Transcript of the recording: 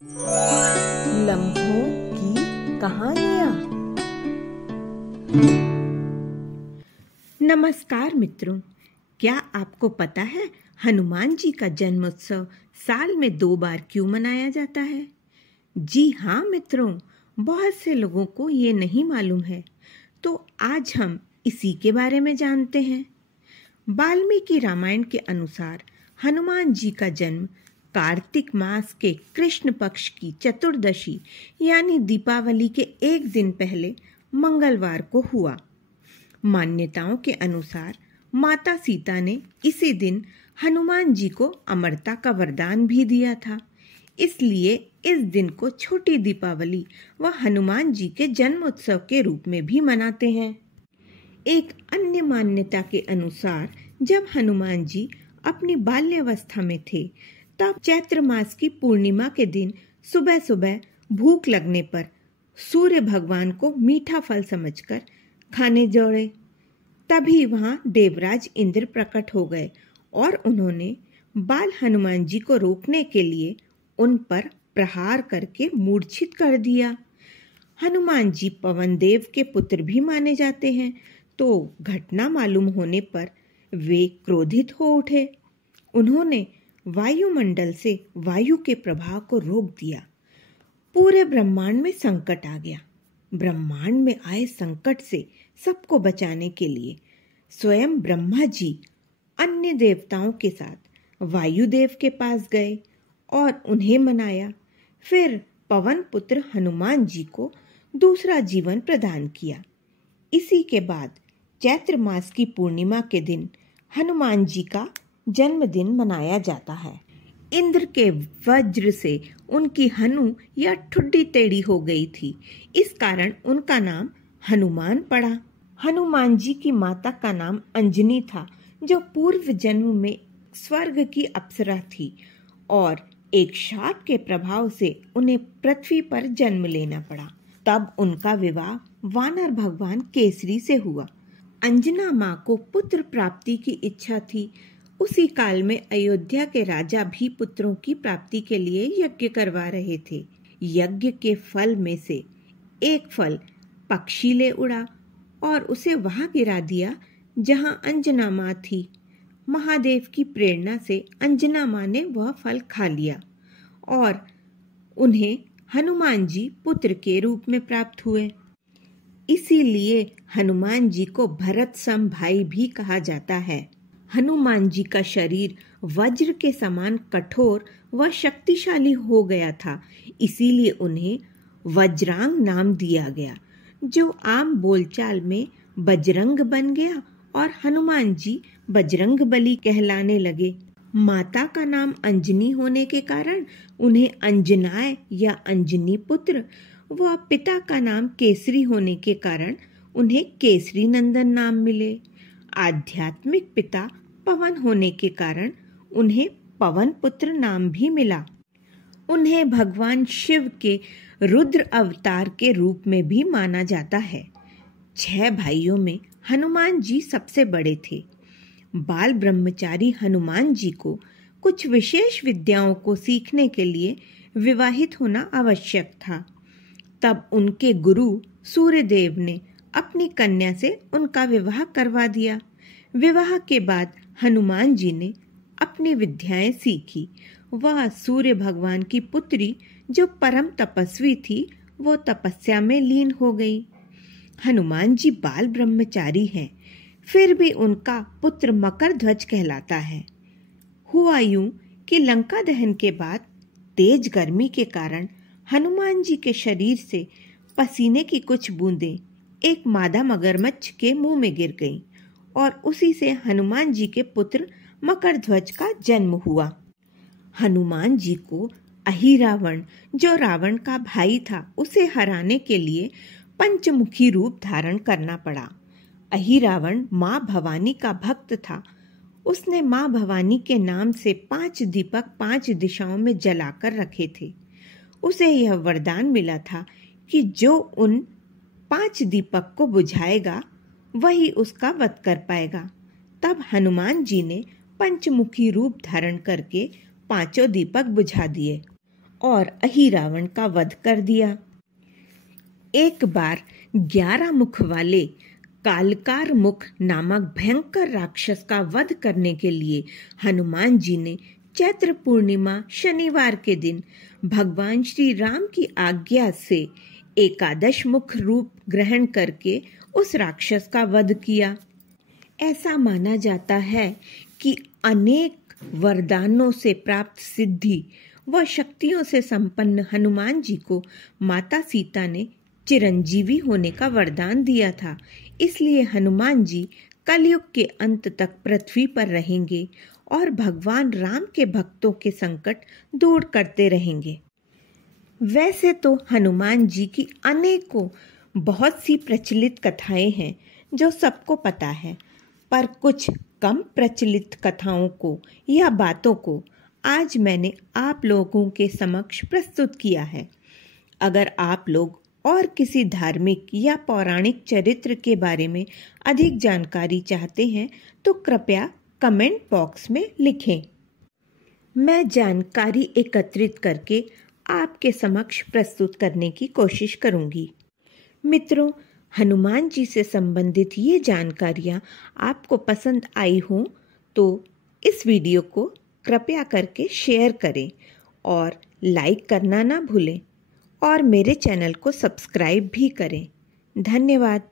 लम्हों की कहानियाँ। नमस्कार मित्रों, क्या आपको पता है हनुमान जी का जन्मोत्सव साल में 2 बार क्यों मनाया जाता है? जी हाँ मित्रों, बहुत से लोगों को ये नहीं मालूम है, तो आज हम इसी के बारे में जानते हैं। वाल्मीकि रामायण के अनुसार हनुमान जी का जन्म कार्तिक मास के कृष्ण पक्ष की चतुर्दशी यानी दीपावली के एक दिन पहले मंगलवार को हुआ। मान्यताओं के अनुसार माता सीता ने इसी दिन हनुमान जी को अमरता का वरदान भी दिया था, इसलिए इस दिन को छोटी दीपावली व हनुमान जी के जन्मोत्सव के रूप में भी मनाते हैं। एक अन्य मान्यता के अनुसार जब हनुमान जी अपनी बाल्यावस्था में थे, तब चैत्र मास की पूर्णिमा के दिन सुबह सुबह भूख लगने पर सूर्य भगवान को मीठा फल समझकर खाने जोड़े। तभी वहां देवराज इंद्र प्रकट हो गए और उन्होंने बाल हनुमान जी को रोकने के लिए उन पर प्रहार करके मूर्छित कर दिया। हनुमान जी पवन देव के पुत्र भी माने जाते हैं, तो घटना मालूम होने पर वे क्रोधित हो उठे। उन्होंने वायुमंडल से वायु के प्रभाव को रोक दिया। पूरे ब्रह्मांड में संकट आ गया। ब्रह्मांड में आए संकट से सबको बचाने के लिए स्वयं ब्रह्मा जी अन्य देवताओं के साथ वायुदेव के पास गए और उन्हें मनाया। फिर पवन पुत्र हनुमान जी को दूसरा जीवन प्रदान किया। इसी के बाद चैत्र मास की पूर्णिमा के दिन हनुमान जी का जन्मदिन मनाया जाता है। इंद्र के वज्र से उनकी हनु या ठुड्डी टेढ़ी हो गई थी, इस कारण उनका नाम हनुमान पड़ा। हनुमान जी की माता का नाम अंजनी था, जो पूर्व जन्म में स्वर्ग की अप्सरा थी और एक शाप के प्रभाव से उन्हें पृथ्वी पर जन्म लेना पड़ा। तब उनका विवाह वानर भगवान केसरी से हुआ। अंजना माँ को पुत्र प्राप्ति की इच्छा थी। उसी काल में अयोध्या के राजा भी पुत्रों की प्राप्ति के लिए यज्ञ करवा रहे थे। यज्ञ के फल में से एक फल पक्षी ले उड़ा और उसे वहां गिरा दिया जहां अंजना माँ थी। महादेव की प्रेरणा से अंजना माँ ने वह फल खा लिया और उन्हें हनुमान जी पुत्र के रूप में प्राप्त हुए। इसीलिए हनुमान जी को भरत सम भाई भी कहा जाता है। हनुमान जी का शरीर वज्र के समान कठोर व शक्तिशाली हो गया था, इसीलिए उन्हें वज्रांग नाम दिया गया, जो आम बोलचाल में बजरंग बन गया और हनुमान जी बजरंग बली कहलाने लगे। माता का नाम अंजनी होने के कारण उन्हें अंजनाय या अंजनी पुत्र व पिता का नाम केसरी होने के कारण उन्हें केसरी नंदन नाम मिले। आध्यात्मिक पिता पवन होने के कारण उन्हें पवन पुत्र नाम भी मिला। उन्हें भगवान शिव के रुद्र अवतार के रूप में भी माना जाता है। 6 भाइयों में हनुमान जी सबसे बड़े थे। बाल ब्रह्मचारी हनुमान जी को कुछ विशेष विद्याओं को सीखने के लिए विवाहित होना आवश्यक था। तब उनके गुरु सूर्यदेव ने अपनी कन्या से उनका विवाह करवा दिया। विवाह के बाद हनुमान जी ने अपनी विद्याएं सीखी। वह सूर्य भगवान की पुत्री, जो परम तपस्वी थी, वो तपस्या में लीन हो गई। हनुमान जी बाल ब्रह्मचारी हैं, फिर भी उनका पुत्र मकर ध्वज कहलाता है। हुआ यूं कि लंका दहन के बाद तेज गर्मी के कारण हनुमान जी के शरीर से पसीने की कुछ बूंदें एक मादा मगरमच्छ के मुंह में गिर गईं और उसी से हनुमान जी के पुत्र मकर ध्वज का जन्म हुआ। हनुमान जी को अहिरावण, जो रावण का भाई था, उसे हराने के लिए पंचमुखी रूप धारण करना पड़ा। अहिरावण माँ भवानी का भक्त था। उसने माँ भवानी के नाम से 5 दीपक 5 दिशाओं में जलाकर रखे थे। उसे यह वरदान मिला था कि जो उन 5 दीपक को बुझाएगा वही उसका वध कर पाएगा। तब हनुमान जी ने पंचमुखी रूप धारण करके 5 दीपक बुझा दिए और अहिरावण का वध कर दिया। एक बार 11 मुख वाले कालकार मुख नामक भयंकर राक्षस का वध करने के लिए हनुमान जी ने चैत्र पूर्णिमा शनिवार के दिन भगवान श्री राम की आज्ञा से एकादश मुख रूप ग्रहण करके उस राक्षस का वध किया। ऐसा माना जाता है कि अनेक वरदानों से प्राप्त सिद्धि व शक्तियों से संपन्न हनुमान जी को माता सीता ने चिरंजीवी होने का वरदान दिया था। इसलिए हनुमान जी कलयुग के अंत तक पृथ्वी पर रहेंगे और भगवान राम के भक्तों के संकट दूर करते रहेंगे। वैसे तो हनुमान जी की अनेकों बहुत सी प्रचलित कथाएं हैं जो सबको पता है, पर कुछ कम प्रचलित कथाओं को या बातों को आज मैंने आप लोगों के समक्ष प्रस्तुत किया है। अगर आप लोग और किसी धार्मिक या पौराणिक चरित्र के बारे में अधिक जानकारी चाहते हैं तो कृपया कमेंट बॉक्स में लिखें। मैं जानकारी एकत्रित करके आपके समक्ष प्रस्तुत करने की कोशिश करूंगी। मित्रों, हनुमान जी से संबंधित ये जानकारियाँ आपको पसंद आई हों तो इस वीडियो को कृपया करके शेयर करें और लाइक करना ना भूलें और मेरे चैनल को सब्सक्राइब भी करें। धन्यवाद।